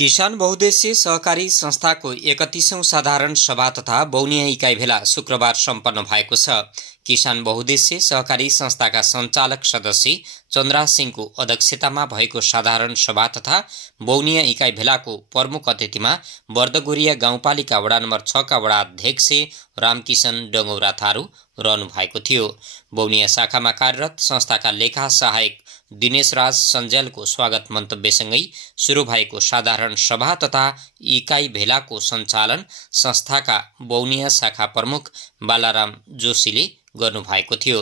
किसान बहुद्देश्य सहकारी संस्थाको 31औं साधारण सभा तथा बौनिया इकाइ भेला शुक्रबार सम्पन्न भएको छ। किसान बहुद्देश्य सहकारी संस्थाका सञ्चालक सदस्य चन्द्रा सिंहको अध्यक्षतामा भएको साधारण सभा तथा बौनिया इकाइ भेलाको प्रमुख अतिथिमा बर्दगोरिया गाउँपालिका वडा नम्बर 6 का वडा अध्यक्ष रामकिशन डङ्गौरा थारू रहनु भएको थियो। बौनिया शाखामा कार्यरत संस्थाका लेखा सहायक दिनेश राज सञ्जालको स्वागत मन्तव्यसँगै सुरु भएको साधारण सभा तथा इकाइ भेलाको सञ्चालन संस्थाका बौनिया शाखा प्रमुख बालाराम जोशीले गर्नुभएको थियो।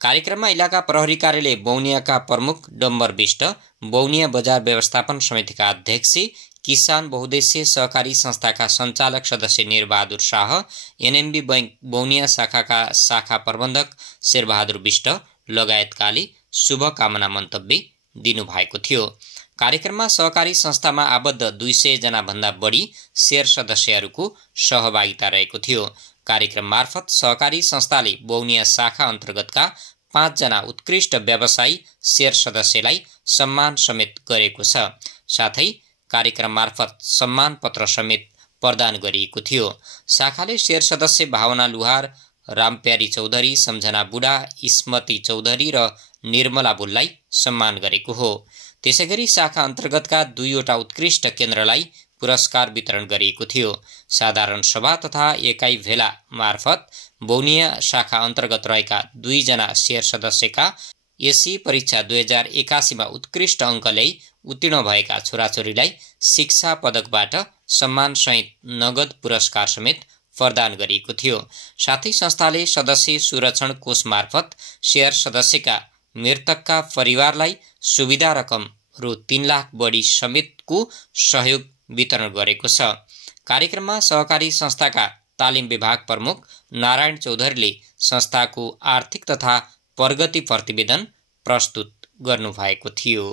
कार्यक्रममा इलाका प्रहरी कार्यालय बौनियाका प्रमुख डम्बर विष्ट, बौनिया बजार व्यवस्थापन समितिका अध्यक्ष, किसान बहुद्देश्य सहकारी संस्थाका सञ्चालक सदस्य निरबहादुर शाह, एनएमबी बैंक बौनिया शाखाका शाखा प्रबन्धक शेरबहादुर विष्ट लगायतकाले शुभकामना मन्तव्य दिनुभएको थियो। कार्यक्रममा सहकारी संस्थामा आबद्ध 200 जना भन्दा बढी शेयर सदस्यहरूको सहभागिता रहेको थियो। कार्यक्रम मार्फत सहकारी संस्थाले बौनिया शाखा अन्तर्गतका 5 जना उत्कृष्ट व्यवसायी शेयर सदस्यलाई सम्मान समेत गरेको छ। साथै कार्यक्रम मार्फत सम्मान पत्र समेत प्रदान गरिएको थियो। शाखाले शेयर सदस्य भावना लुहार, रामप्यारी चौधरी, सम्झना बुढा, स्मृति चौधरी र निर्मला बुललाई सम्मान गरेको हो। त्यसैगरी शाखा अन्तर्गतका 2वटा उत्कृष्ट केन्द्रलाई पुरस्कार वितरण गरिएको थियो। साधारण सभा तथा इकाइ भेला मार्फत बौनिया शाखा अन्तर्गत रहेका 2 जना शेयर सदस्यका एससी परीक्षा 2081 मा उत्कृष्ट अङ्क ल्याई उत्तीर्ण भएका छोराछोरीलाई शिक्षा पदकबाट सम्मानसहित नगद पुरस्कार समेत प्रदान गरिएको थियो। साथै संस्थाले सदस्य सुरक्षण कोष मार्फत शेयर सदस्यका मृतकका परिवारलाई सुविधा रकम रु 3 लाख बढी समेतको सहयोग वितरण गरेको छ। कार्यक्रममा सहकारी संस्थाका तालिम विभाग प्रमुख नारायण चौधरीले संस्थाको आर्थिक तथा प्रगति प्रतिवेदन प्रस्तुत गर्नुभएको थियो।